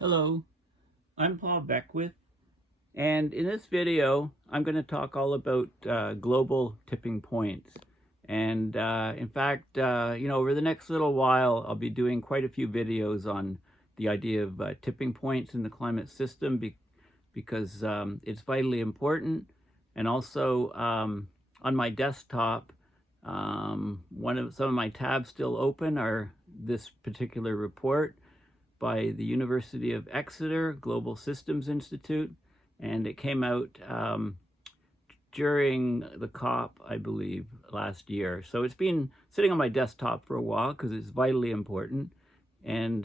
Hello, I'm Paul Beckwith, and in this video, I'm going to talk all about global tipping points. And in fact, over the next little while, I'll be doing quite a few videos on the idea of tipping points in the climate system because it's vitally important. And also on my desktop, some of my tabs still open are this particular report by the University of Exeter Global Systems Institute, and it came out during the COP, I believe, last year. So it's been sitting on my desktop for a while because it's vitally important, and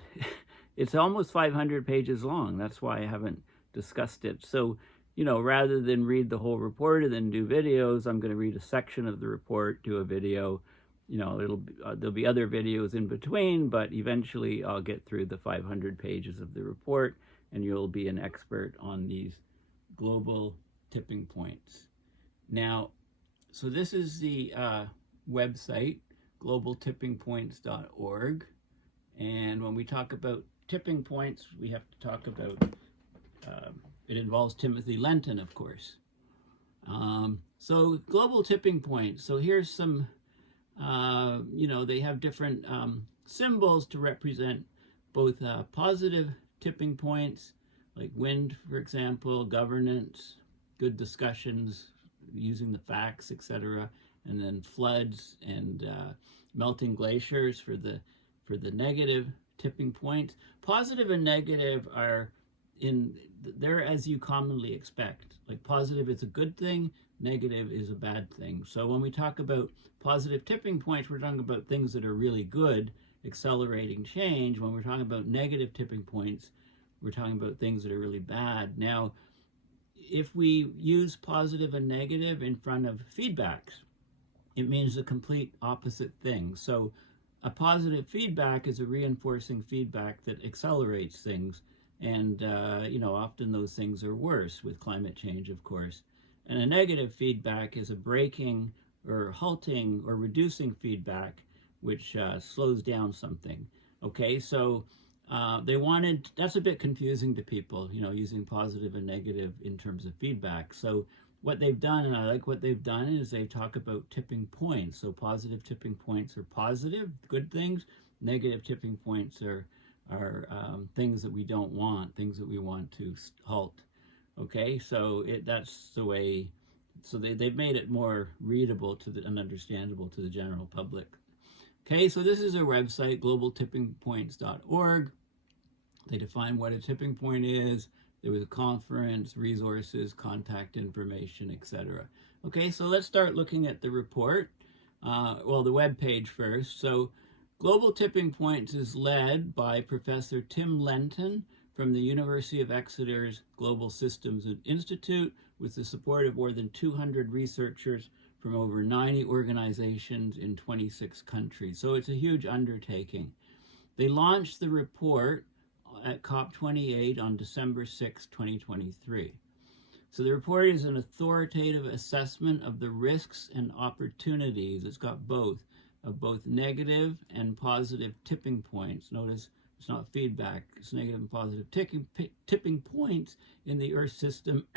it's almost 500 pages long. That's why I haven't discussed it. So, rather than read the whole report and then do videos, I'm going to read a section of the report, do a video. There'll be other videos in between, but eventually I'll get through the 500 pages of the report, and you'll be an expert on these global tipping points. Now, so this is the website, globaltippingpoints.org, and when we talk about tipping points, we have to talk about, it involves Timothy Lenton, of course. So global tipping points. So here's some they have different symbols to represent both positive tipping points, like wind, for example, governance, good discussions, using the facts, etc., and then floods and melting glaciers for the negative tipping points. Positive and negative are they're as you commonly expect. Like positive is a good thing, negative is a bad thing. So when we talk about positive tipping points, we're talking about things that are really good, accelerating change. When we're talking about negative tipping points, we're talking about things that are really bad. Now, if we use positive and negative in front of feedbacks, it means the complete opposite thing. So a positive feedback is a reinforcing feedback that accelerates things. And, often those things are worse with climate change, of course. And a negative feedback is a breaking or halting or reducing feedback, which slows down something. Okay, so that's a bit confusing to people, using positive and negative in terms of feedback. So what they've done, and I like what they've done, is they talk about tipping points. So positive tipping points are positive, good things. Negative tipping points are things that we don't want, things that we want to halt. Okay, so that's the way. So they've made it more readable and understandable to the general public. Okay, so this is their website, globaltippingpoints.org. They define what a tipping point is. There was a conference, resources, contact information, etc. Okay, so let's start looking at the report. The web page first. So Global Tipping Points is led by Professor Tim Lenton from the University of Exeter's Global Systems Institute, with the support of more than 200 researchers from over 90 organizations in 26 countries. So it's a huge undertaking. They launched the report at COP28 on December 6, 2023. So the report is an authoritative assessment of the risks and opportunities. It's got both, of both negative and positive tipping points. Notice it's not feedback, it's negative and positive tipping points in the Earth system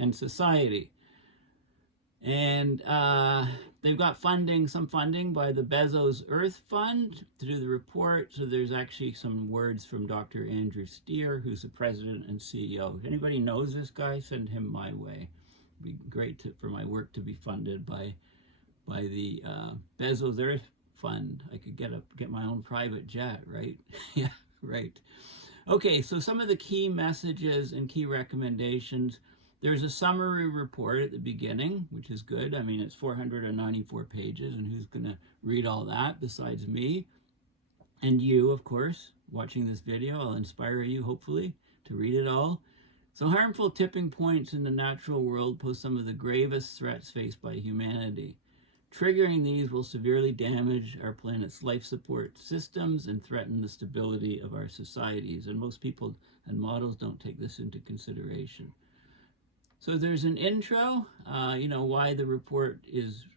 and society. And they've got some funding by the Bezos Earth Fund to do the report. So there's actually some words from Dr. Andrew Steer, who's the president and CEO. If anybody knows this guy, send him my way. It'd be great for my work to be funded by the Bezos Earth Fund. I could get my own private jet, right? Yeah, right. Okay, so some of the key messages and key recommendations. There's a summary report at the beginning, which is good. I mean, it's 494 pages, and who's going to read all that besides me? And you, of course, watching this video. I'll inspire you, hopefully, to read it all. So harmful tipping points in the natural world pose some of the gravest threats faced by humanity. Triggering these will severely damage our planet's life support systems and threaten the stability of our societies. And most people and models don't take this into consideration. So there's an intro, why the report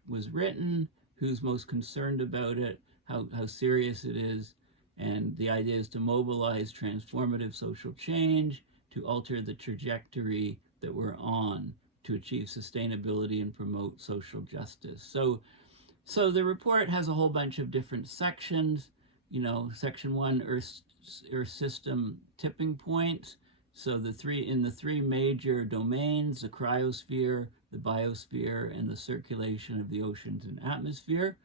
was written, who's most concerned about it, how serious it is, And the idea is to mobilize transformative social change, to alter the trajectory that we're on, to achieve sustainability and promote social justice. So the report has a whole bunch of different sections. You know, section 1, Earth system tipping points. So the three major domains: the cryosphere, the biosphere, and the circulation of the oceans and atmosphere.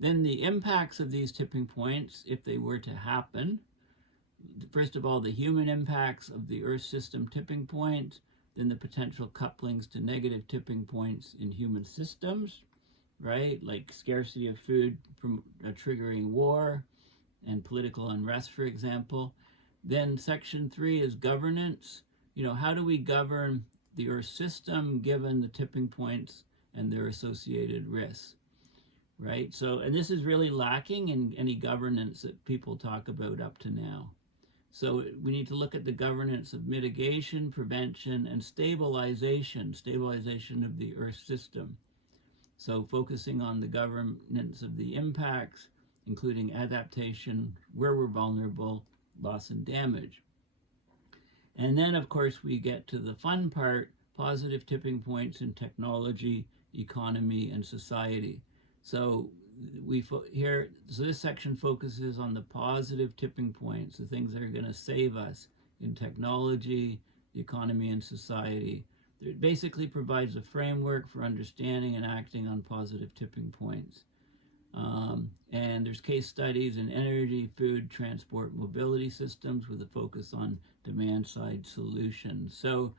Then the impacts of these tipping points, if they were to happen. First of all, the human impacts of the Earth system tipping point, then the potential couplings to negative tipping points in human systems, right? Like scarcity of food triggering war and political unrest, for example. Then section 3 is governance. You know, how do we govern the Earth system given the tipping points and their associated risks, right? So, and this is really lacking in any governance that people talk about up to now. So we need to look at the governance of mitigation, prevention, and stabilization of the Earth system. So focusing on the governance of the impacts, including adaptation, where we're vulnerable, loss and damage. And then, of course, we get to the fun part: positive tipping points in technology, economy, and society. So this section focuses on the positive tipping points, the things that are going to save us in technology, the economy, and society. It basically provides a framework for understanding and acting on positive tipping points. And there's case studies in energy, food, transport, mobility systems with a focus on demand-side solutions. So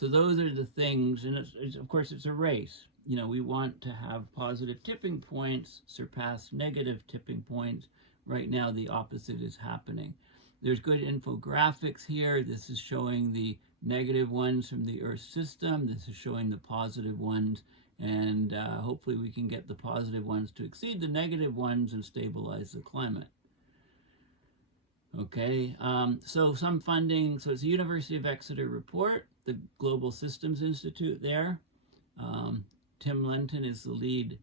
those are the things, and of course it's a race. You know, we want to have positive tipping points surpass negative tipping points. Right now, the opposite is happening. There's good infographics here. This is showing the negative ones from the Earth system. This is showing the positive ones. And hopefully we can get the positive ones to exceed the negative ones and stabilize the climate. Okay, so some funding. So it's a University of Exeter report, the Global Systems Institute there. Tim Lenton is the lead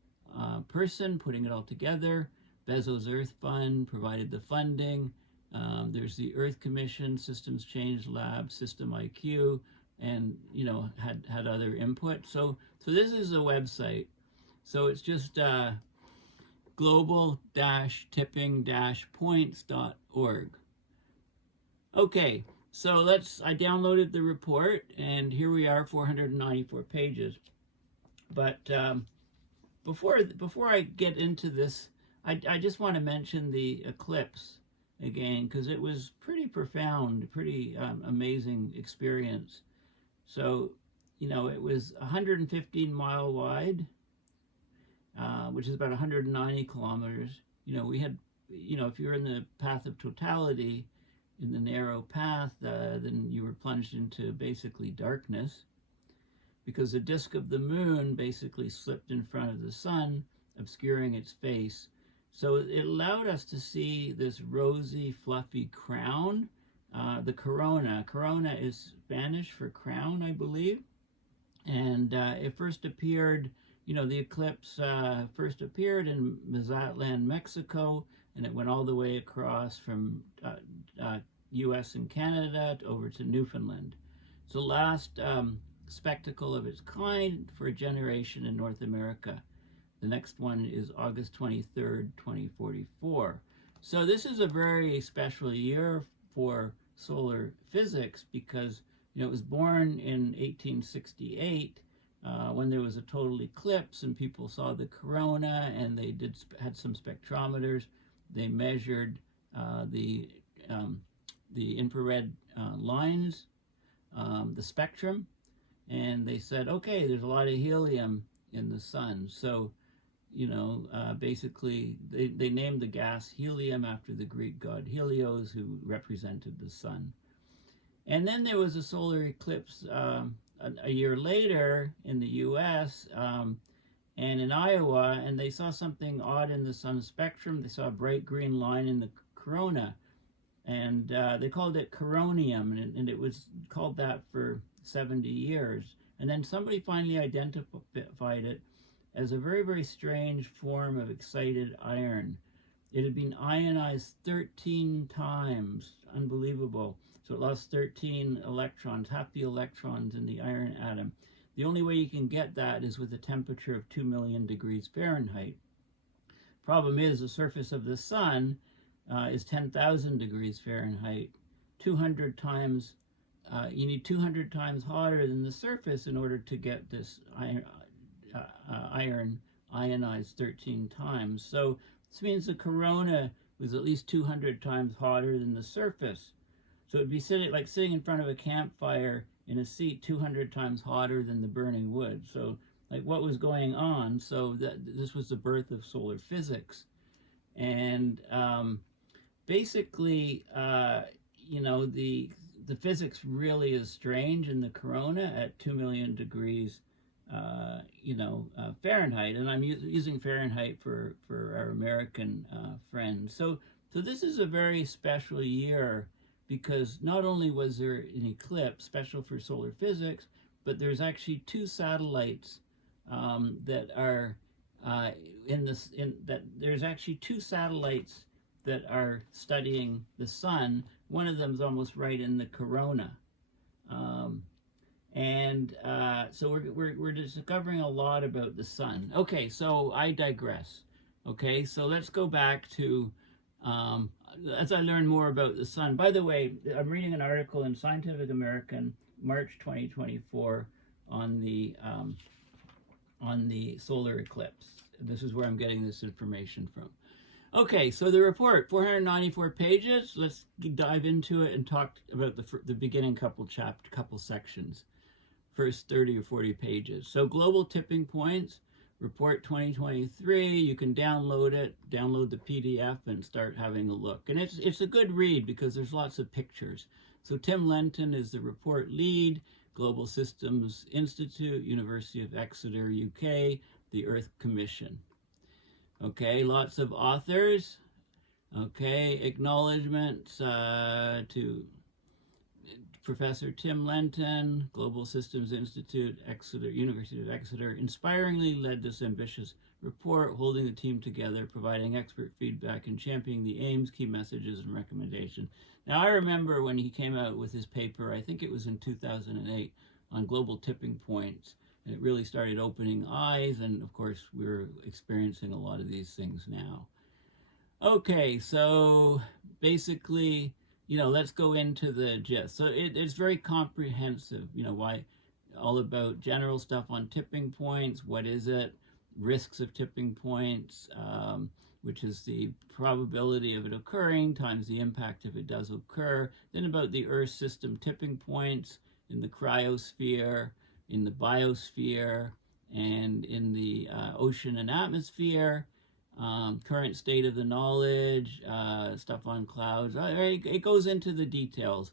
person putting it all together. Bezos Earth Fund provided the funding. There's the Earth Commission, Systems Change Lab, System IQ, and you know had other input. So this is a website. So it's just global-tipping-points.org. Okay, so I downloaded the report, and here we are, 494 pages. But before I get into this, I just want to mention the eclipse again, because it was pretty profound, pretty amazing experience. So, you know, it was 115 mile wide, which is about 190 kilometers. You know, we had, you know, if you're in the path of totality, in the narrow path, then you were plunged into basically darkness, because the disk of the moon basically slipped in front of the sun, obscuring its face. So it allowed us to see this rosy, fluffy crown, the corona. Corona is Spanish for crown, I believe. And it first appeared, you know, the eclipse first appeared in Mazatlan, Mexico, and it went all the way across from US and Canada over to Newfoundland. It's the last spectacle of its kind for a generation in North America. The next one is August 23rd, 2044. So this is a very special year for solar physics because, you know, it was born in 1868 when there was a total eclipse and people saw the corona, and they had some spectrometers. They measured the infrared lines, the spectrum, and they said, okay, there's a lot of helium in the sun. So, you know, basically they named the gas helium after the Greek god Helios, who represented the sun. And then there was a solar eclipse a year later in the US and in Iowa, and they saw something odd in the sun spectrum. They saw a bright green line in the corona, and they called it coronium, and it was called that for 70 years. And then somebody finally identified it as a very, very strange form of excited iron. It had been ionized 13 times. Unbelievable. So it lost 13 electrons, half the electrons in the iron atom. The only way you can get that is with a temperature of 2 million degrees Fahrenheit. Problem is, the surface of the sun is 10,000 degrees Fahrenheit. 200 times, you need 200 times hotter than the surface in order to get this iron ionized 13 times. So this means the corona was at least 200 times hotter than the surface. So it'd be sitting in front of a campfire in a seat 200 times hotter than the burning wood. So like what was going on? So this was the birth of solar physics. And basically, you know, the physics really is strange in the corona at 2 million degrees Fahrenheit, and I'm using Fahrenheit for our American friends. So this is a very special year because not only was there an eclipse special for solar physics, but there's actually two satellites that are there's actually two satellites that are studying the sun. One of them is almost right in the corona. So we're discovering a lot about the sun. Okay, so I digress. Okay, so let's go back to as I learn more about the sun. By the way, I'm reading an article in Scientific American, March 2024, on the solar eclipse. This is where I'm getting this information from. Okay, so the report, 494 pages. Let's dive into it and talk about the beginning couple sections. First 30 or 40 pages. So global tipping points, report 2023. You can download it, download the PDF and start having a look. And it's a good read because there's lots of pictures. So Tim Lenton is the report lead, Global Systems Institute, University of Exeter, UK, the Earth Commission. Okay, lots of authors. Okay, acknowledgements to Professor Tim Lenton, Global Systems Institute, Exeter, University of Exeter, inspiringly led this ambitious report, holding the team together, providing expert feedback, and championing the aims, key messages, and recommendations. Now, I remember when he came out with his paper, I think it was in 2008, on global tipping points, and it really started opening eyes, and of course, we're experiencing a lot of these things now. Okay, so basically, let's go into the gist. So it's very comprehensive, why all about general stuff on tipping points. What is it? Risks of tipping points, which is the probability of it occurring times the impact if it does occur. Then about the Earth system tipping points in the cryosphere, in the biosphere, and in the ocean and atmosphere. Current state of the knowledge, stuff on clouds. It goes into the details,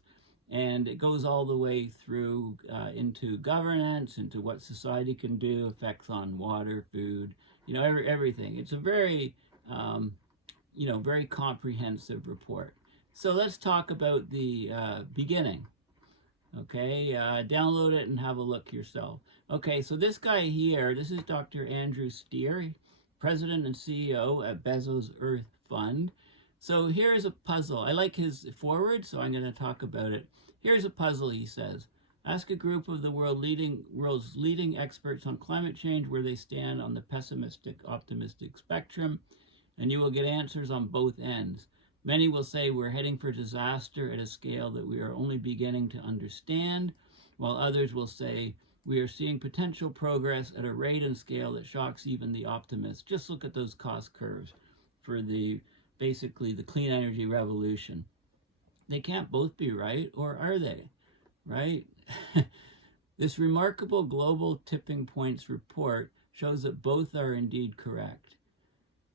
and it goes all the way through into governance, into what society can do, effects on water, food, everything. It's a very, very comprehensive report. So let's talk about the beginning. Okay, download it and have a look yourself. Okay, so this guy here, this is Dr. Andrew Steer, President and CEO at Bezos Earth Fund. So here's a puzzle. I like his foreword, so I'm going to talk about it. Here's a puzzle, he says. Ask a group of the world's leading experts on climate change where they stand on the pessimistic, optimistic spectrum, and you will get answers on both ends. Many will say we're heading for disaster at a scale that we are only beginning to understand, while others will say we are seeing potential progress at a rate and scale that shocks even the optimists. Just look at those cost curves for basically the clean energy revolution. They can't both be right, or are they? Right? This remarkable global tipping points report shows that both are indeed correct.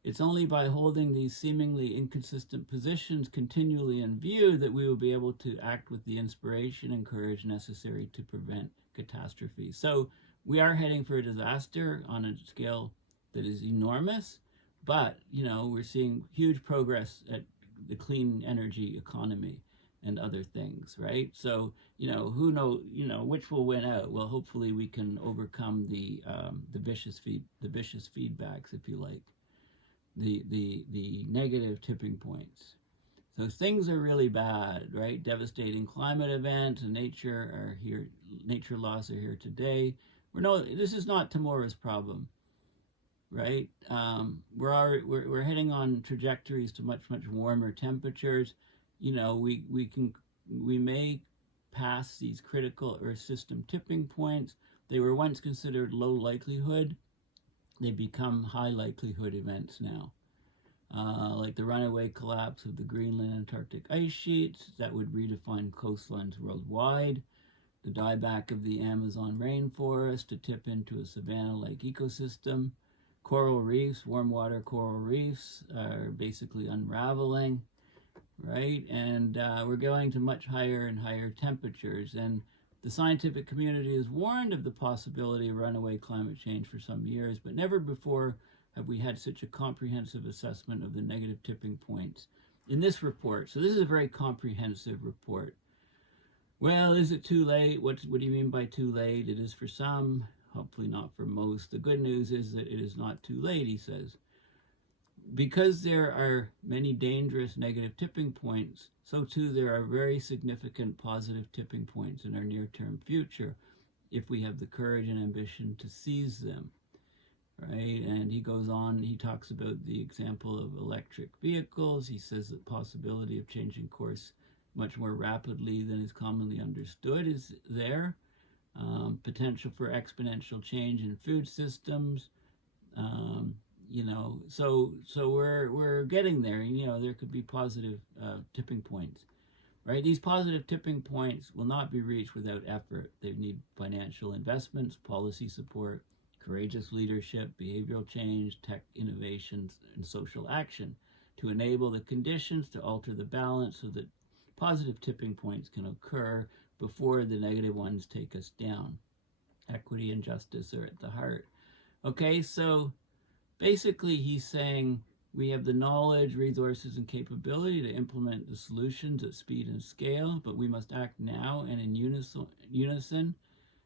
It's only by holding these seemingly inconsistent positions continually in view that we will be able to act with the inspiration and courage necessary to prevent catastrophe. So we are heading for a disaster on a scale that is enormous, but we're seeing huge progress at the clean energy economy and other things, right? So who knows which will win out? Well, hopefully we can overcome the vicious feedbacks, if you like. the negative tipping points. So things are really bad, right? Devastating climate events and nature loss are here today. This is not tomorrow's problem, right? We're heading on trajectories to much warmer temperatures. We may pass these critical Earth system tipping points. They were once considered low likelihood. They become high likelihood events now. Like the runaway collapse of the Greenland Antarctic ice sheets that would redefine coastlines worldwide, the dieback of the Amazon rainforest to tip into a savanna-like ecosystem, coral reefs, warm water coral reefs are basically unraveling, right? And we're going to much higher and higher temperatures. And the scientific community has warned of the possibility of runaway climate change for some years, but never before have we had such a comprehensive assessment of the negative tipping points in this report. So this is a very comprehensive report. Well, is it too late? What do you mean by too late? It is for some, hopefully not for most. The good news is that it is not too late, he says. Because there are many dangerous negative tipping points, so too there are very significant positive tipping points in our near-term future if we have the courage and ambition to seize them. Right, and he goes on, he talks about the example of electric vehicles. He says the possibility of changing course much more rapidly than is commonly understood is there. Potential for exponential change in food systems. So we're getting there. There could be positive tipping points. Right, these positive tipping points will not be reached without effort. They need financial investments, policy support, courageous leadership, behavioral change, tech innovations, and social action to enable the conditions to alter the balance so that positive tipping points can occur before the negative ones take us down. Equity and justice are at the heart. Okay, so basically he's saying we have the knowledge, resources, and capability to implement the solutions at speed and scale, but we must act now and in unison.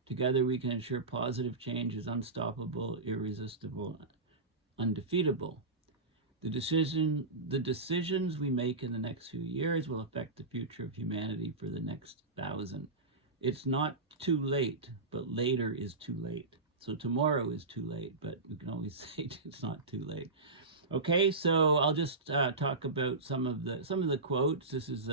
Together we can ensure positive change is unstoppable, irresistible, undefeatable. The decisions we make in the next few years will affect the future of humanity for the next 1,000. It's not too late, but later is too late. So tomorrow is too late, but we can always say it's not too late. Okay, so I'll just talk about some of the quotes. This is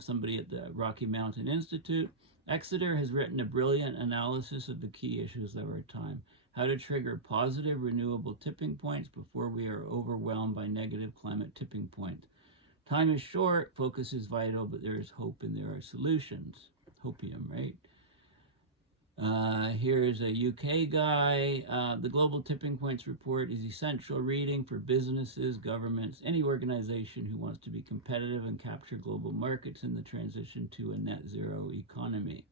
somebody at the Rocky Mountain Institute. Exeter has written a brilliant analysis of the key issues of our time. How to trigger positive renewable tipping points before we are overwhelmed by negative climate tipping points. Time is short, focus is vital, but there is hope and there are solutions. Hopium, right? Here's a UK guy. The Global Tipping Points Report is essential reading for businesses, governments, any organization who wants to be competitive and capture global markets in the transition to a net zero economy.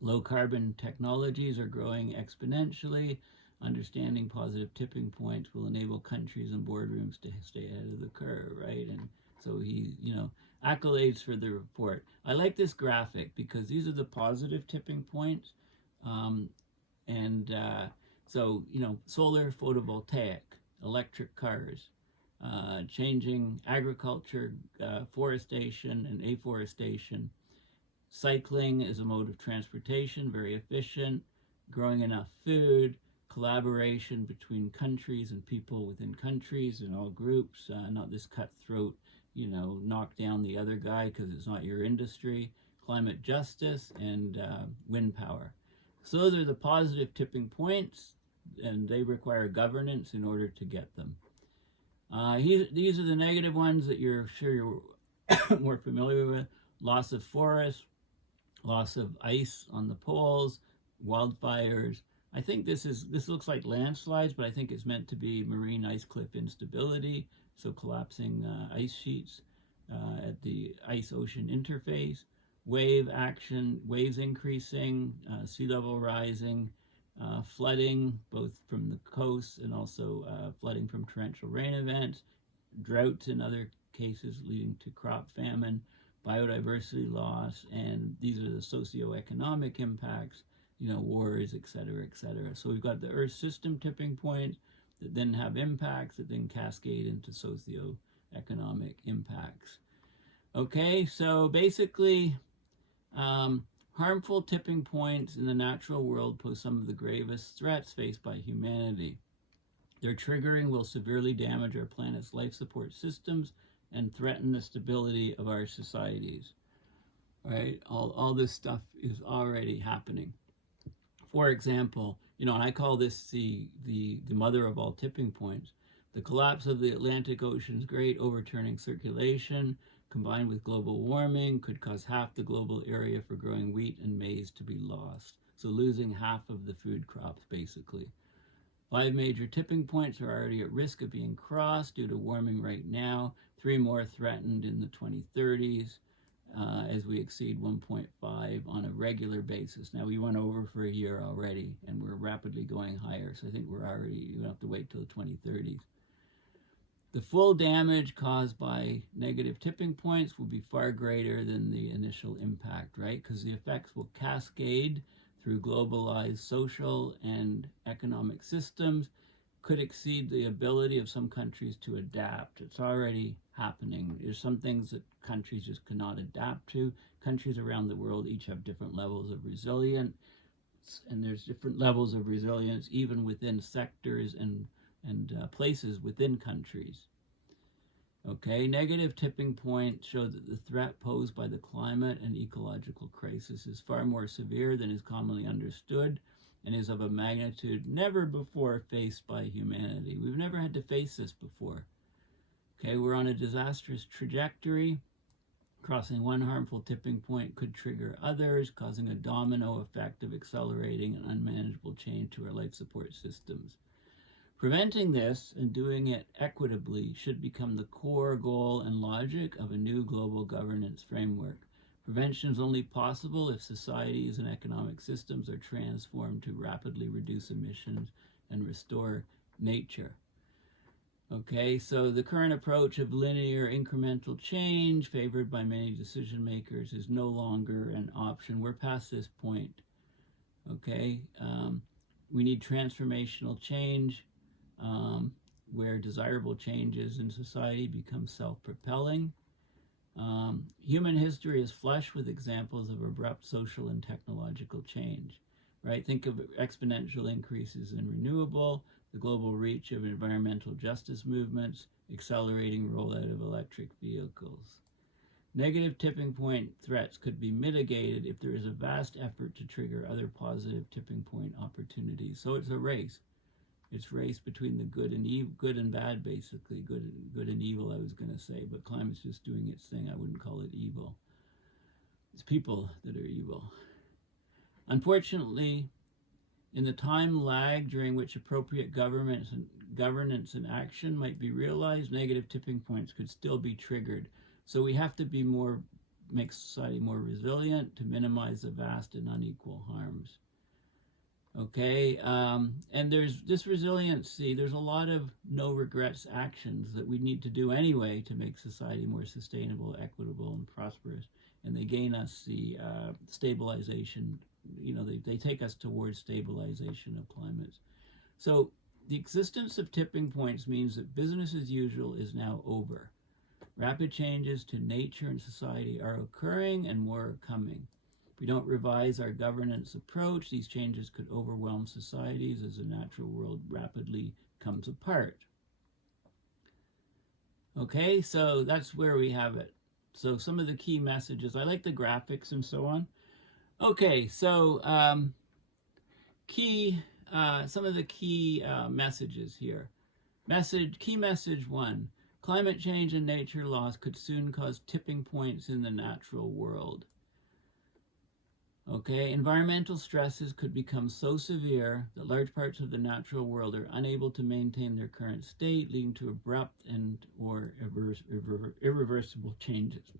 Low carbon technologies are growing exponentially. Understanding positive tipping points will enable countries and boardrooms to stay ahead of the curve, right? And so accolades for the report. I like this graphic because these are the positive tipping points. Solar photovoltaic, electric cars, changing agriculture, forestation and afforestation, cycling as a mode of transportation, very efficient, growing enough food, collaboration between countries and people within countries and all groups, not this cutthroat, knock down the other guy because it's not your industry, climate justice, and wind power. So those are the positive tipping points, and they require governance in order to get them. These are the negative ones that you're more familiar with. Loss of forest, loss of ice on the poles, wildfires. I think this looks like landslides, but I think it's meant to be marine ice cliff instability, so collapsing ice sheets at the ice-ocean interface. Wave action, waves increasing, sea level rising, flooding, both from the coast and also flooding from torrential rain events, droughts in other cases leading to crop famine, biodiversity loss, and these are the socioeconomic impacts, wars, etc., etc. So we've got the Earth system tipping point, that then have impacts that then cascade into socioeconomic impacts. Okay, so basically, harmful tipping points in the natural world pose some of the gravest threats faced by humanity. Their triggering will severely damage our planet's life support systems and threaten the stability of our societies. Right? All this stuff is already happening. For example, and I call this the mother of all tipping points. The collapse of the Atlantic Ocean's great overturning circulation, combined with global warming, could cause half the global area for growing wheat and maize to be lost. So losing half of the food crops, basically. 5 major tipping points are already at risk of being crossed due to warming right now. 3 more threatened in the 2030s as we exceed 1.5 on a regular basis. Now, we went over for a year already, and we're rapidly going higher. So I think we're going to have to wait till the 2030s. The full damage caused by negative tipping points will be far greater than the initial impact, right? Because the effects will cascade through globalized social and economic systems, could exceed the ability of some countries to adapt. It's already happening. There's some things that countries just cannot adapt to. Countries around the world each have different levels of resilience, and there's different levels of resilience even within sectors and places within countries. Okay, negative tipping points show that the threat posed by the climate and ecological crisis is far more severe than is commonly understood and is of a magnitude never before faced by humanity. We've never had to face this before. Okay, we're on a disastrous trajectory. Crossing one harmful tipping point could trigger others, causing a domino effect of accelerating and unmanageable change to our life support systems. Preventing this and doing it equitably should become the core goal and logic of a new global governance framework. Prevention is only possible if societies and economic systems are transformed to rapidly reduce emissions and restore nature. Okay, so the current approach of linear incremental change favored by many decision makers is no longer an option. We're past this point. Okay, we need transformational change. Where desirable changes in society become self-propelling. Human history is flush with examples of abrupt social and technological change, right? Think of exponential increases in renewable, the global reach of environmental justice movements, accelerating rollout of electric vehicles. Negative tipping point threats could be mitigated if there is a vast effort to trigger other positive tipping point opportunities. So it's a race. It's race between the good and evil, good and bad, basically. Good and evil, I was going to say, but climate's just doing its thing. I wouldn't call it evil. It's people that are evil. Unfortunately, in the time lag during which appropriate governance and action might be realized, negative tipping points could still be triggered. So we have to be make society more resilient to minimize the vast and unequal harms. Okay, and there's this resiliency, there's a lot of no regrets actions that we need to do anyway to make society more sustainable, equitable, and prosperous. And they gain us the stabilization, they take us towards stabilization of climates. So the existence of tipping points means that business as usual is now over. Rapid changes to nature and society are occurring and more are coming. If we don't revise our governance approach, these changes could overwhelm societies as the natural world rapidly comes apart. Okay, so that's where we have it. So some of the key messages, I like the graphics and so on. Okay, so some of the key messages here. Key message 1, climate change and nature loss could soon cause tipping points in the natural world. Okay, environmental stresses could become so severe that large parts of the natural world are unable to maintain their current state, leading to abrupt or irreversible changes.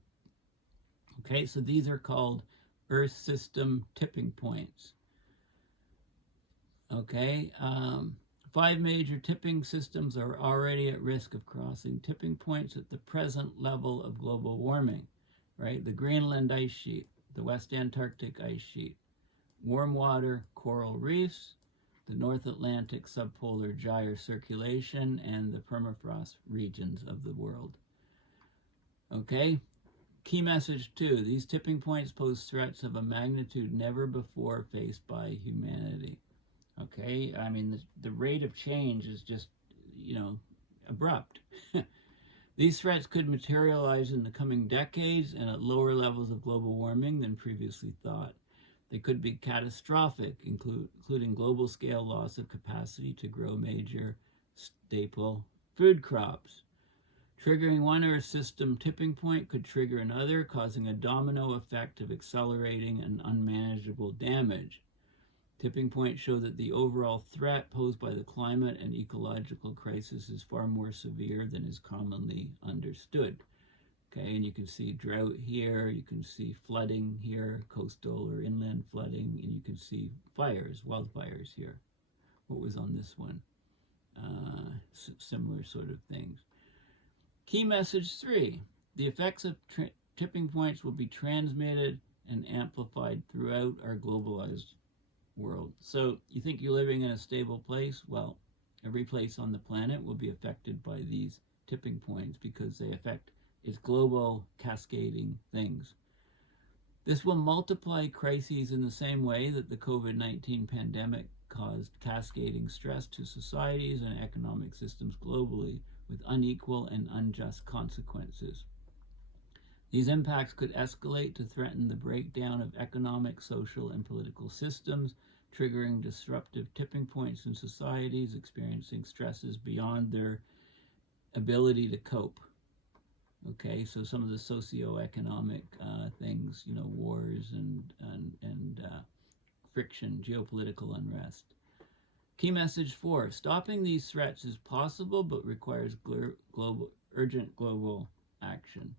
Okay, so these are called Earth system tipping points. Okay, 5 major tipping systems are already at risk of crossing tipping points at the present level of global warming, right? The Greenland ice sheet, the West Antarctic ice sheet, warm water coral reefs, the North Atlantic subpolar gyre circulation, and the permafrost regions of the world. Okay, key message 2. These tipping points pose threats of a magnitude never before faced by humanity. Okay, I mean, the rate of change is just, abrupt. These threats could materialize in the coming decades and at lower levels of global warming than previously thought. They could be catastrophic, including global scale loss of capacity to grow major staple food crops. Triggering one Earth system tipping point could trigger another, causing a domino effect of accelerating and unmanageable damage. Tipping points show that the overall threat posed by the climate and ecological crisis is far more severe than is commonly understood. Okay, and you can see drought here, you can see flooding here, coastal or inland flooding, and you can see fires, wildfires here. What was on this one? Similar sort of things. Key message 3. The effects of tipping points will be transmitted and amplified throughout our globalized world. So you think you're living in a stable place? Well, every place on the planet will be affected by these tipping points because they affect its global cascading things. This will multiply crises in the same way that the COVID-19 pandemic caused cascading stress to societies and economic systems globally with unequal and unjust consequences. These impacts could escalate to threaten the breakdown of economic, social, and political systems, triggering disruptive tipping points in societies experiencing stresses beyond their ability to cope. Okay, so some of the socioeconomic things, wars and friction, geopolitical unrest. Key message 4. Stopping these threats is possible, but requires urgent global action.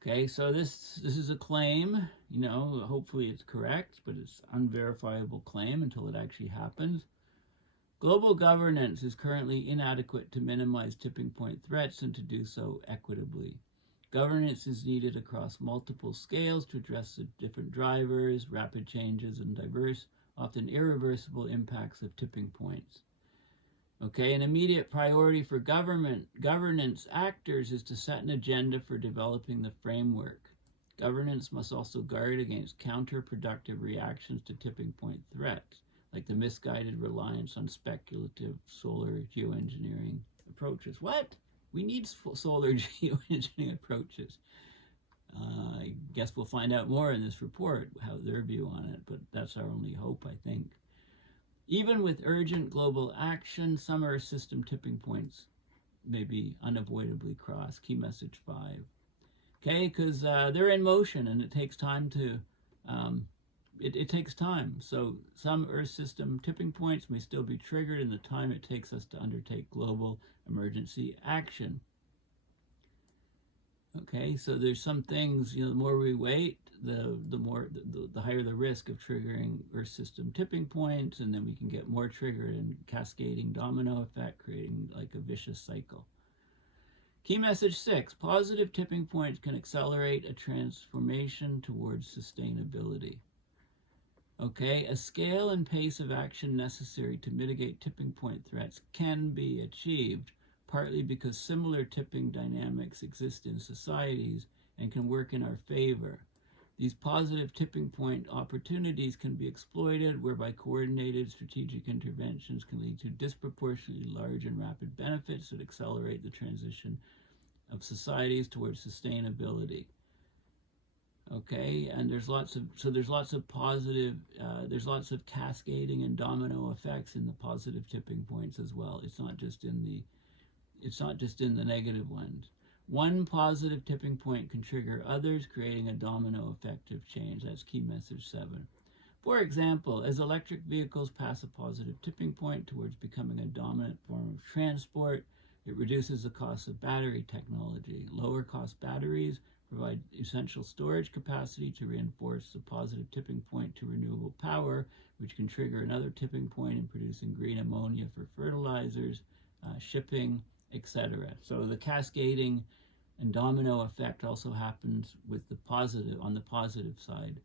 Okay, so this is a claim, hopefully it's correct, but it's an unverifiable claim until it actually happens. Global governance is currently inadequate to minimize tipping point threats and to do so equitably. Governance is needed across multiple scales to address the different drivers, rapid changes, and diverse, often irreversible impacts of tipping points. Okay, an immediate priority for governance actors is to set an agenda for developing the framework. Governance must also guard against counterproductive reactions to tipping point threats, like the misguided reliance on speculative solar geoengineering approaches. What? We need solar geoengineering approaches. I guess we'll find out more in this report, how their view on it, but that's our only hope, I think. Even with urgent global action, some Earth system tipping points may be unavoidably crossed. Key message 5. Okay, because they're in motion and it takes time to, it takes time. So some Earth system tipping points may still be triggered in the time it takes us to undertake global emergency action. Okay, so there's some things, the more we wait, the higher the risk of triggering Earth system tipping points, and then we can get more triggered and cascading domino effect, creating like a vicious cycle. Key message 6. Positive tipping points can accelerate a transformation towards sustainability. Okay, a scale and pace of action necessary to mitigate tipping point threats can be achieved, partly because similar tipping dynamics exist in societies and can work in our favor. These positive tipping point opportunities can be exploited, whereby coordinated strategic interventions can lead to disproportionately large and rapid benefits that accelerate the transition of societies towards sustainability. Okay, and there's lots of positive, there's lots of cascading and domino effects in the positive tipping points as well. It's not just in the negative ones. One positive tipping point can trigger others, creating a domino effect of change. That's key message 7. For example, as electric vehicles pass a positive tipping point towards becoming a dominant form of transport, it reduces the cost of battery technology. Lower cost batteries provide essential storage capacity to reinforce the positive tipping point to renewable power, which can trigger another tipping point in producing green ammonia for fertilizers, shipping, etc. So the cascading and domino effect also happens with on the positive side.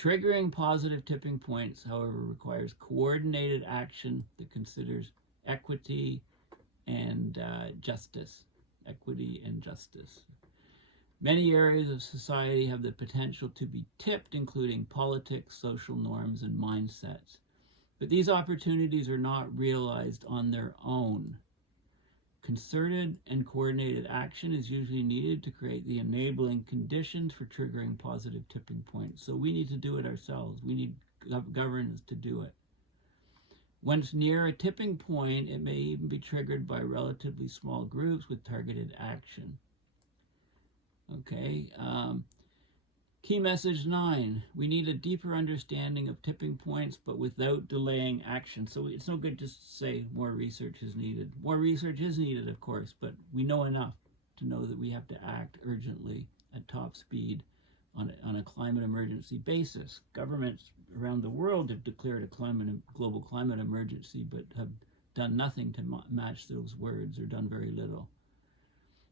Triggering positive tipping points, however, requires coordinated action that considers equity and justice. Equity and justice. Many areas of society have the potential to be tipped, including politics, social norms, and mindsets. But these opportunities are not realized on their own. Concerted and coordinated action is usually needed to create the enabling conditions for triggering positive tipping points. So we need to do it ourselves. We need governance to do it. Once near a tipping point, it may even be triggered by relatively small groups with targeted action. Okay. Key message 9. We need a deeper understanding of tipping points, but without delaying action. So it's no good just to say more research is needed. More research is needed, of course, but we know enough to know that we have to act urgently at top speed on a climate emergency basis. Governments around the world have declared a global climate emergency, but have done nothing to match those words, or done very little.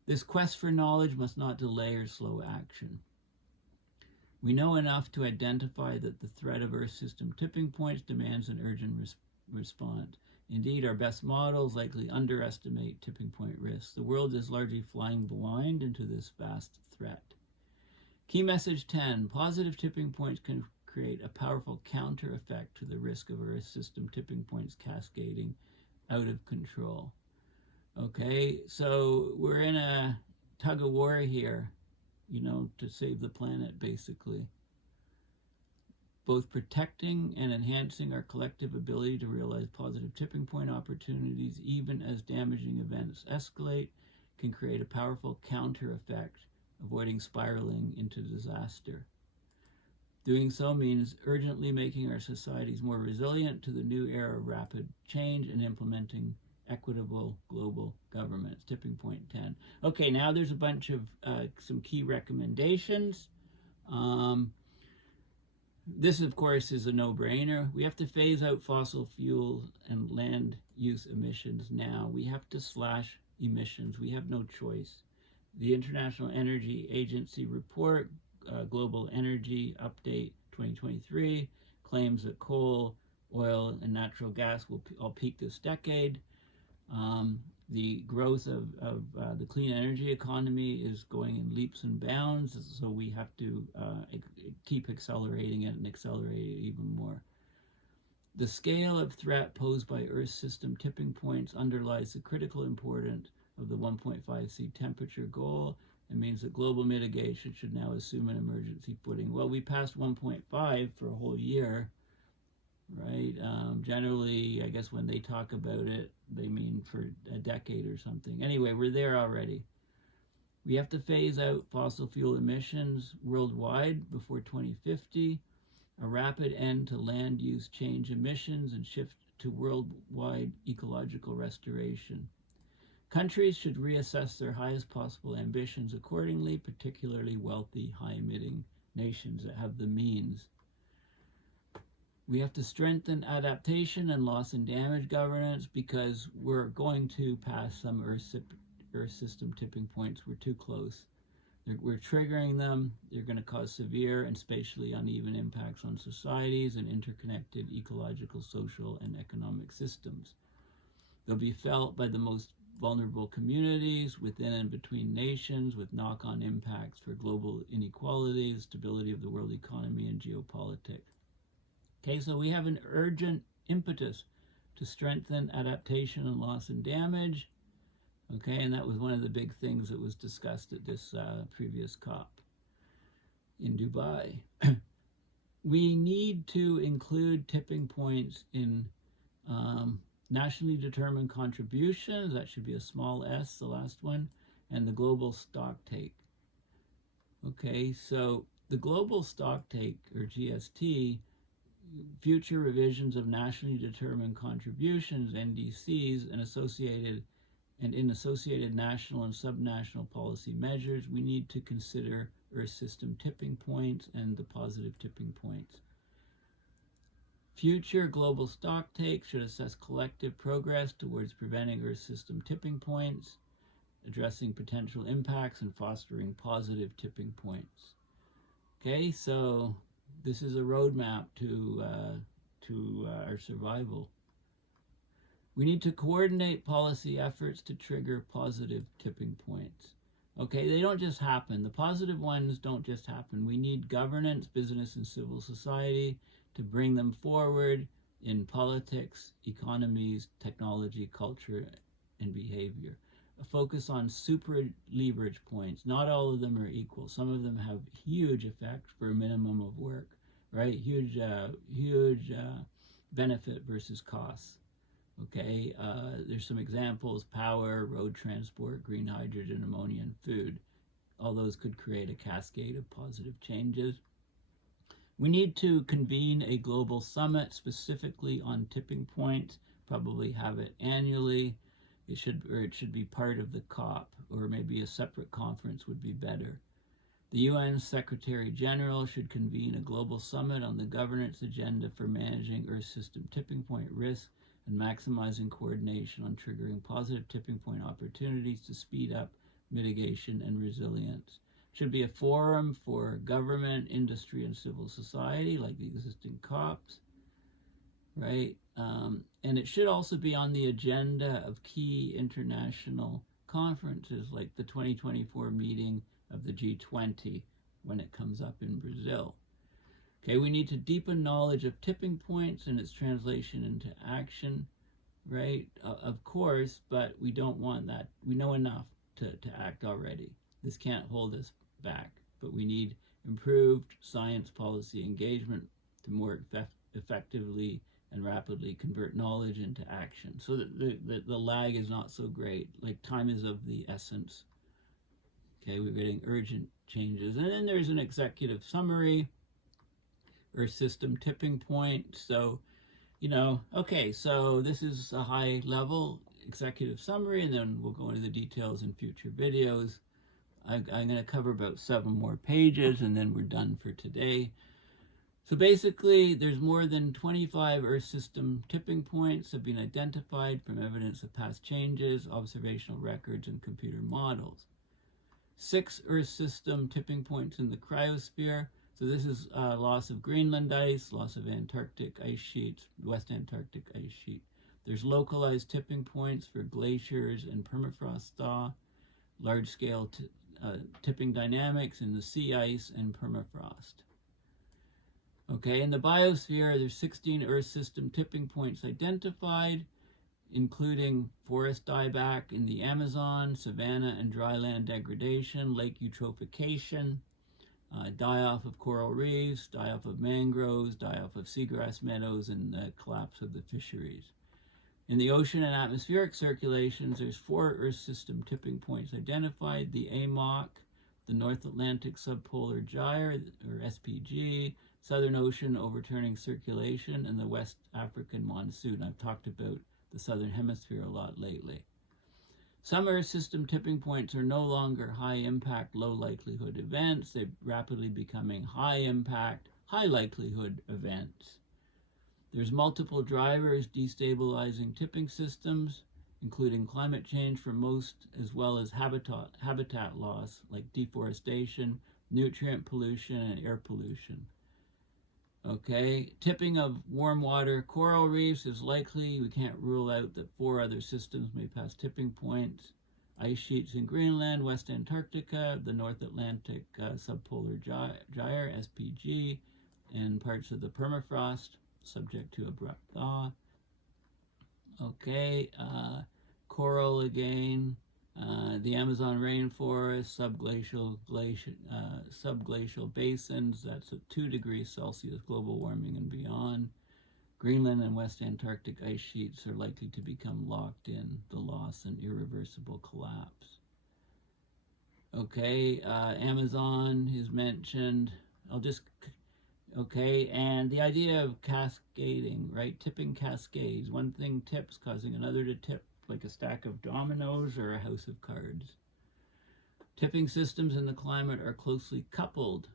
This quest for knowledge must not delay or slow action. We know enough to identify that the threat of Earth system tipping points demands an urgent response. Indeed, our best models likely underestimate tipping point risks. The world is largely flying blind into this vast threat. Key message 10. Positive tipping points can create a powerful counter effect to the risk of Earth system tipping points cascading out of control. Okay, so we're in a tug-of-war here, to save the planet, basically. Both protecting and enhancing our collective ability to realize positive tipping point opportunities, even as damaging events escalate, can create a powerful counter effect, avoiding spiraling into disaster. Doing so means urgently making our societies more resilient to the new era of rapid change and implementing equitable global governments. Tipping point 10. Okay, now there's a bunch of some key recommendations. This, of course, is a no-brainer. We have to phase out fossil fuel and land use emissions now. We have to slash emissions. We have no choice. The International Energy Agency report, Global Energy Update 2023, claims that coal, oil, and natural gas will all peak this decade. The growth of the clean energy economy is going in leaps and bounds, so we have to keep accelerating it and accelerate it even more. The scale of threat posed by Earth system tipping points underlies the critical importance of the 1.5°C temperature goal, and means that global mitigation should now assume an emergency footing. Well, we passed 1.5 for a whole year, right? Generally, I guess when they talk about it, they mean for a decade or something. Anyway, we're there already. We have to phase out fossil fuel emissions worldwide before 2050, a rapid end to land use change emissions, and shift to worldwide ecological restoration. Countries should reassess their highest possible ambitions accordingly, particularly wealthy, high-emitting nations that have the means. We have to strengthen adaptation and loss and damage governance, because we're going to pass some Earth system tipping points. We're too close. We're triggering them. They're going to cause severe and spatially uneven impacts on societies and interconnected ecological, social, and economic systems. They'll be felt by the most vulnerable communities within and between nations, with knock-on impacts for global inequality, stability of the world economy, and geopolitics. Okay, so we have an urgent impetus to strengthen adaptation and loss and damage. Okay, and that was one of the big things that was discussed at this previous COP in Dubai. We need to include tipping points in nationally determined contributions. That should be a small s, the last one, and the global stocktake. Okay, so the global stocktake, or GST, future revisions of nationally determined contributions, NDCs, and in associated national and subnational policy measures, we need to consider Earth system tipping points and the positive tipping points. Future global stocktake should assess collective progress towards preventing Earth system tipping points, addressing potential impacts, and fostering positive tipping points. Okay, so This is a roadmap to our survival. We need to coordinate policy efforts to trigger positive tipping points. Okay, they don't just happen. The positive ones don't just happen. We need governance, business, and civil society to bring them forward in politics, economies, technology, culture, and behavior. A focus on super leverage points. Not all of them are equal. Some of them have huge effect for a minimum of work, right? Huge benefit versus costs. Okay, there's some examples: power, road transport, green hydrogen, ammonia, and food. All those could create a cascade of positive changes. We need to convene a global summit specifically on tipping points, probably have it annually. It should be part of the COP, or maybe a separate conference would be better. The UN Secretary General should convene a global summit on the governance agenda for managing Earth system tipping point risk and maximizing coordination on triggering positive tipping point opportunities to speed up mitigation and resilience. Should be a forum for government, industry, and civil society, like the existing COPs, right? And it should also be on the agenda of key international conferences, like the 2024 meeting of the G20 when it comes up in Brazil. Okay, we need to deepen knowledge of tipping points and its translation into action, right? Of course, but we don't want that. We know enough to act already. This can't hold us back, but we need improved science policy engagement to more effectively and rapidly convert knowledge into action, so that the lag is not so great. Like, time is of the essence. Okay, we're getting urgent changes. And then there's an executive summary or system tipping point. So, okay, so this is a high level executive summary, and then we'll go into the details in future videos. I'm going to cover about 7 more pages, and then we're done for today. So basically, there's more than 25 Earth system tipping points have been identified from evidence of past changes, observational records, and computer models. 6 Earth system tipping points in the cryosphere. So this is loss of Greenland ice, loss of Antarctic ice sheets, West Antarctic ice sheet. There's localized tipping points for glaciers and permafrost thaw, large-scale tipping dynamics in the sea ice and permafrost. Okay, in the biosphere, there's 16 Earth system tipping points identified, including forest dieback in the Amazon, savanna and dryland degradation, lake eutrophication, die-off of coral reefs, die-off of mangroves, die-off of seagrass meadows, and the collapse of the fisheries. In the ocean and atmospheric circulations, there's 4 Earth system tipping points identified: the AMOC, the North Atlantic Subpolar Gyre, or SPG, Southern Ocean overturning circulation, and the West African monsoon. I've talked about the Southern Hemisphere a lot lately. Some Earth system tipping points are no longer high-impact, low-likelihood events. They're rapidly becoming high-impact, high-likelihood events. There's multiple drivers destabilizing tipping systems, including climate change for most, as well as habitat loss, like deforestation, nutrient pollution, and air pollution. Okay, tipping of warm water coral reefs is likely. We can't rule out that 4 other systems may pass tipping points. Ice sheets in Greenland, West Antarctica, the North Atlantic Subpolar Gyre, SPG, and parts of the permafrost, subject to abrupt thaw. Okay, coral again, the Amazon rainforest, subglacial basins, that's at 2 degrees Celsius global warming and beyond. Greenland and West Antarctic ice sheets are likely to become locked in, the loss and irreversible collapse. Okay, Amazon is mentioned. Okay, and the idea of cascading, right? Tipping cascades. One thing tips, causing another to tip, like a stack of dominoes or a house of cards. Tipping systems in the climate are closely coupled.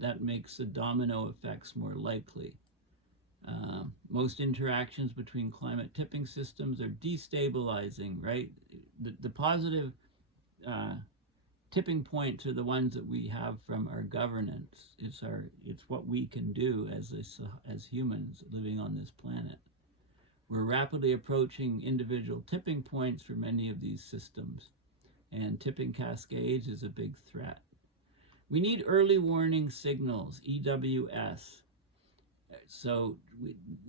That makes the domino effects more likely. Most interactions between climate tipping systems are destabilizing, right? The positive tipping points are the ones that we have from our governance. It's what we can do as humans living on this planet. We're rapidly approaching individual tipping points for many of these systems, and tipping cascades is a big threat. We need early warning signals, EWS. So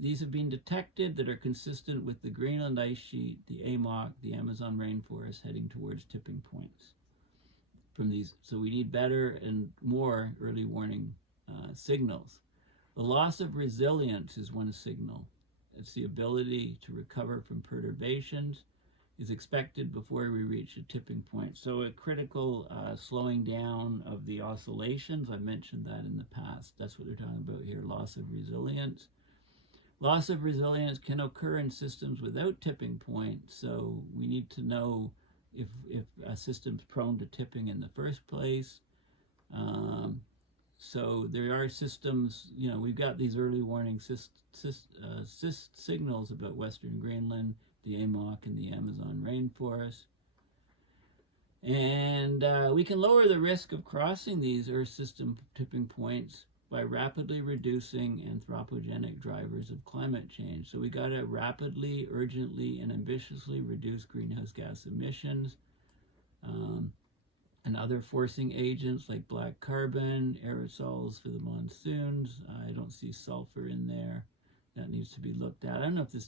these have been detected that are consistent with the Greenland ice sheet, the AMOC, the Amazon rainforest heading towards tipping points from these. So we need better and more early warning signals. The loss of resilience is one signal. It's the ability to recover from perturbations is expected before we reach a tipping point. So a critical slowing down of the oscillations, I mentioned that in the past. That's what they're talking about here, loss of resilience. Loss of resilience can occur in systems without tipping points, so we need to know if a system's prone to tipping in the first place. So there are systems, we've got these early warning signals about Western Greenland, the AMOC, and the Amazon rainforest. And we can lower the risk of crossing these Earth system tipping points by rapidly reducing anthropogenic drivers of climate change. So we got to rapidly, urgently, and ambitiously reduce greenhouse gas emissions and other forcing agents like black carbon, aerosols for the monsoons. I don't see sulfur in there. That needs to be looked at. I don't know if this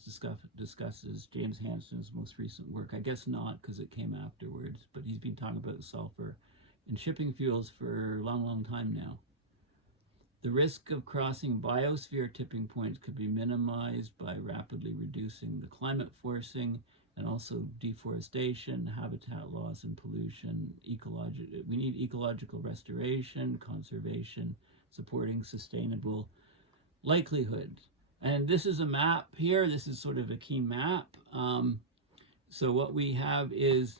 discusses James Hansen's most recent work. I guess not, because it came afterwards, but he's been talking about sulfur in shipping fuels for a long, long time now. The risk of crossing biosphere tipping points could be minimized by rapidly reducing the climate forcing and also deforestation, habitat loss, and pollution. We need ecological restoration, conservation, supporting sustainable likelihoods. And this is a map here. This is sort of a key map. So what we have is,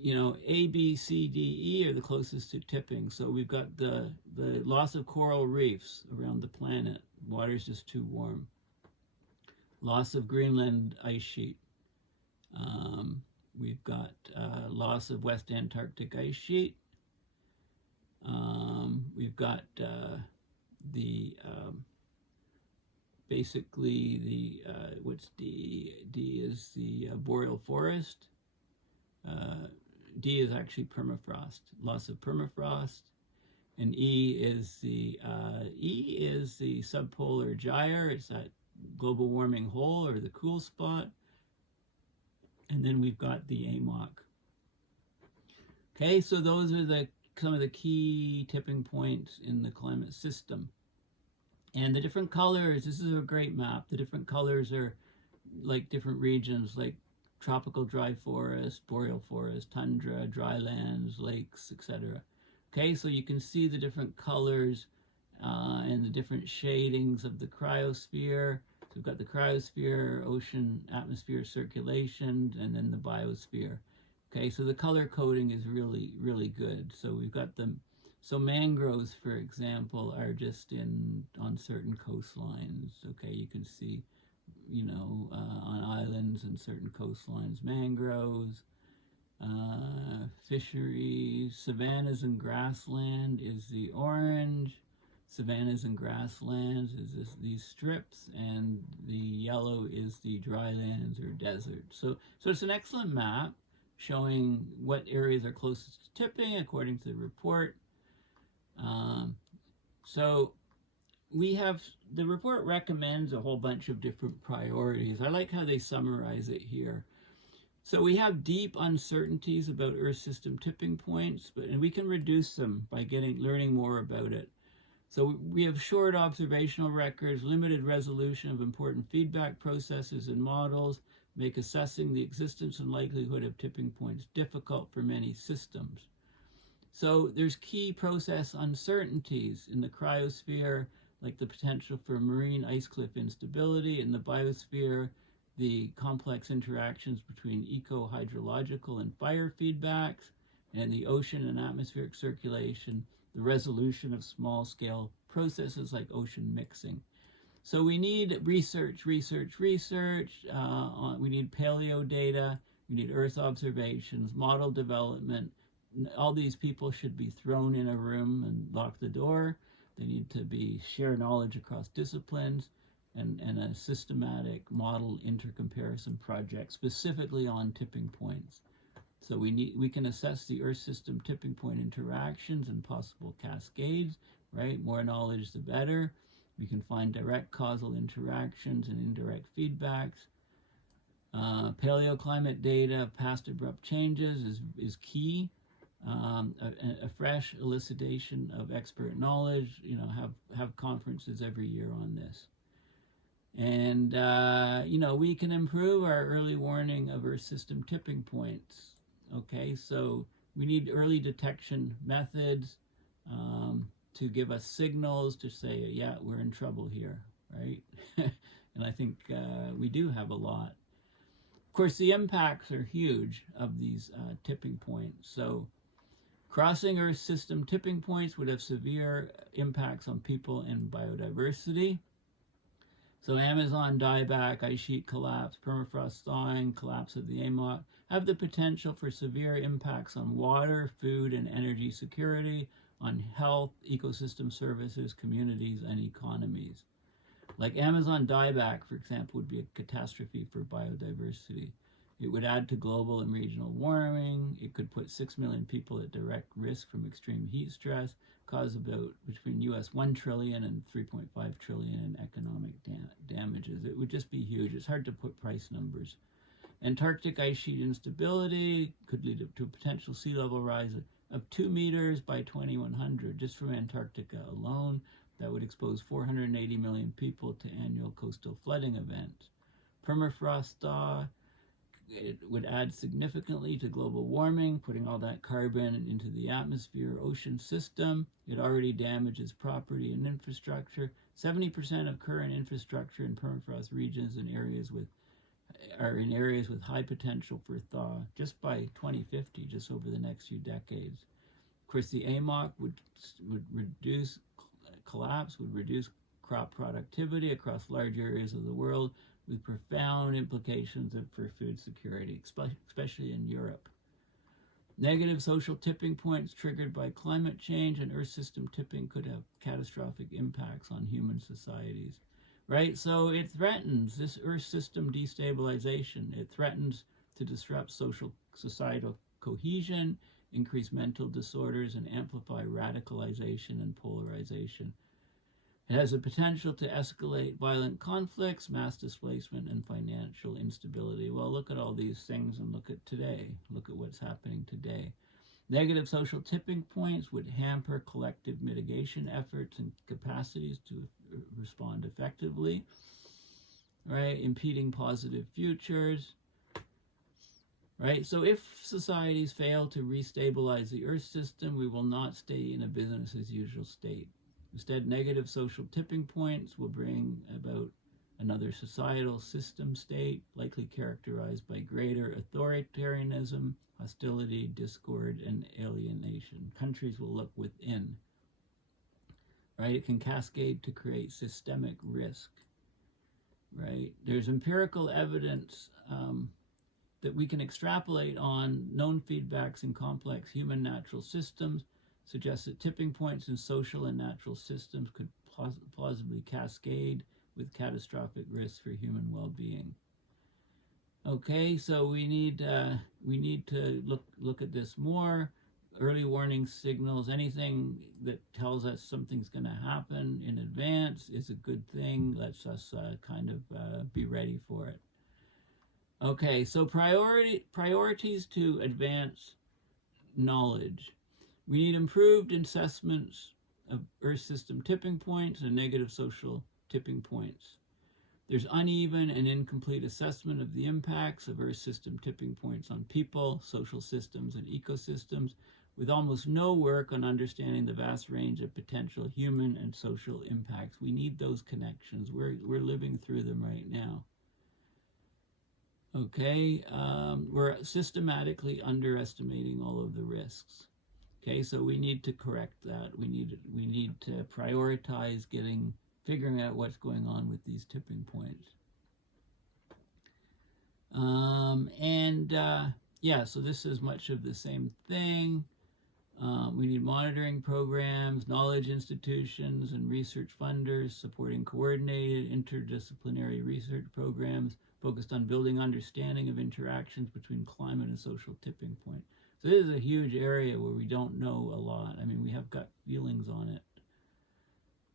A, B, C, D, E are the closest to tipping. So we've got the loss of coral reefs around the planet. Water's just too warm. Loss of Greenland ice sheet. We've got loss of West Antarctic ice sheet. We've got basically the what's D? D is the boreal forest. D is actually permafrost, loss of permafrost, and E is the subpolar gyre. It's that global warming hole or the cool spot, and then we've got the AMOC. Okay, so those are some of the key tipping points in the climate system. And the different colors, this is a great map. The different colors are like different regions, like tropical dry forest, boreal forest, tundra, drylands, lakes, etc. Okay, so you can see the different colors and the different shadings of the cryosphere. So we've got the cryosphere, ocean, atmosphere circulation, and then the biosphere. Okay, so the color coding is really, really good. So we've got them. So mangroves, for example, are just on certain coastlines. Okay, you can see, on islands and certain coastlines, mangroves, fisheries, savannas and grassland is the orange. Savannas and grasslands is these strips, and the yellow is the drylands or desert. So it's an excellent map showing what areas are closest to tipping according to the report. So the report recommends a whole bunch of different priorities. I like how they summarize it here. So we have deep uncertainties about Earth system tipping points, and we can reduce them by learning more about it. So we have short observational records, limited resolution of important feedback processes and models, make assessing the existence and likelihood of tipping points difficult for many systems. So there's key process uncertainties in the cryosphere, like the potential for marine ice cliff instability. In the biosphere, the complex interactions between eco-hydrological and fire feedbacks, and the ocean and atmospheric circulation, the resolution of small-scale processes like ocean mixing. So we need research. We need paleo data, we need Earth observations, model development, all these people should be thrown in a room and lock the door. They need to be share knowledge across disciplines and a systematic model intercomparison project specifically on tipping points. So we can assess the Earth system tipping point interactions and possible cascades, right? More knowledge, the better. We can find direct causal interactions and indirect feedbacks. Paleoclimate data, past abrupt changes is key. A fresh elucidation of expert knowledge. Have conferences every year on this. And, we can improve our early warning of Earth system tipping points. Okay, so we need early detection methods to give us signals to say, yeah, we're in trouble here, right? And I think we do have a lot. Of course, the impacts are huge of these tipping points. So crossing Earth system tipping points would have severe impacts on people and biodiversity. So Amazon dieback, ice sheet collapse, permafrost thawing, collapse of the AMOC have the potential for severe impacts on water, food, and energy security, on health, ecosystem services, communities, and economies. Like Amazon dieback, for example, would be a catastrophe for biodiversity. It would add to global and regional warming. It could put 6 million people at direct risk from extreme heat stress, cause about between US 1 trillion and 3.5 trillion in economic damages. It would just be huge. It's hard to put price numbers. Antarctic ice sheet instability could lead to a potential sea level rise of 2 meters by 2100 just from Antarctica alone. That would expose 480 million people to annual coastal flooding events. Permafrost thaw, it would add significantly to global warming, putting all that carbon into the atmosphere, ocean system. It already damages property and infrastructure. 70% of current infrastructure in permafrost regions are in areas with high potential for thaw, just by 2050, just over the next few decades. Of course, the AMOC would reduce collapse, would reduce crop productivity across large areas of the world, with profound implications for food security, especially in Europe. Negative social tipping points triggered by climate change and Earth system tipping could have catastrophic impacts on human societies, right? So it threatens this Earth system destabilization. It threatens to disrupt societal cohesion, increase mental disorders, and amplify radicalization and polarization. It has the potential to escalate violent conflicts, mass displacement, and financial instability. Well, look at all these things and look at today. Look at what's happening today. Negative social tipping points would hamper collective mitigation efforts and capacities to respond effectively, right? Impeding positive futures, right? So if societies fail to restabilize the Earth system, we will not stay in a business as usual state. Instead, negative social tipping points will bring about another societal system state, likely characterized by greater authoritarianism, hostility, discord, and alienation. Countries will look within, right? It can cascade to create systemic risk, right? There's empirical evidence that we can extrapolate on known feedbacks in complex human natural systems, suggests that tipping points in social and natural systems could plausibly cascade with catastrophic risks for human well-being. Okay, so we need to look at this more. Early warning signals, anything that tells us something's going to happen in advance is a good thing. Lets us be ready for it. Okay, so priorities to advance knowledge. We need improved assessments of Earth system tipping points and negative social tipping points. There's uneven and incomplete assessment of the impacts of Earth system tipping points on people, social systems, and ecosystems, with almost no work on understanding the vast range of potential human and social impacts. We need those connections. We're living through them right now. Okay, we're systematically underestimating all of the risks. Okay, so we need to correct that. We need to prioritize figuring out what's going on with these tipping points. So this is much of the same thing. We need monitoring programs, knowledge institutions, and research funders supporting coordinated interdisciplinary research programs focused on building understanding of interactions between climate and social tipping point. So this is a huge area where we don't know a lot. I mean, we have got feelings on it,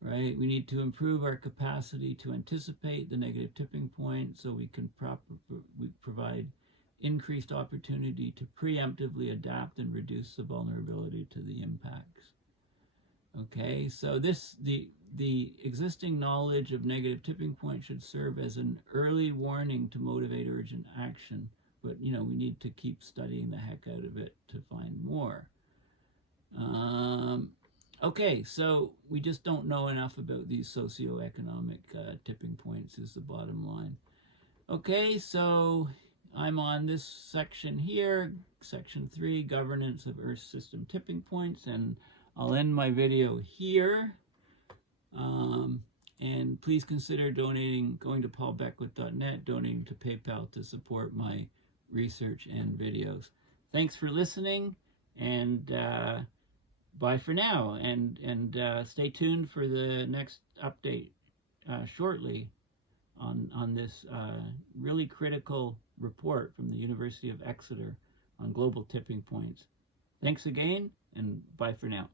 right? We need to improve our capacity to anticipate the negative tipping point so we can provide increased opportunity to preemptively adapt and reduce the vulnerability to the impacts. Okay, so the existing knowledge of negative tipping point should serve as an early warning to motivate urgent action, but we need to keep studying the heck out of it to find more. Okay, so we just don't know enough about these socioeconomic tipping points is the bottom line. Okay, so I'm on this section here, section 3, governance of Earth system tipping points, and I'll end my video here. And please consider donating, going to paulbeckwith.net, donating to PayPal to support my research and videos. Thanks for listening, and bye for now. And stay tuned for the next update shortly on this really critical report from the University of Exeter on global tipping points. Thanks again, and bye for now.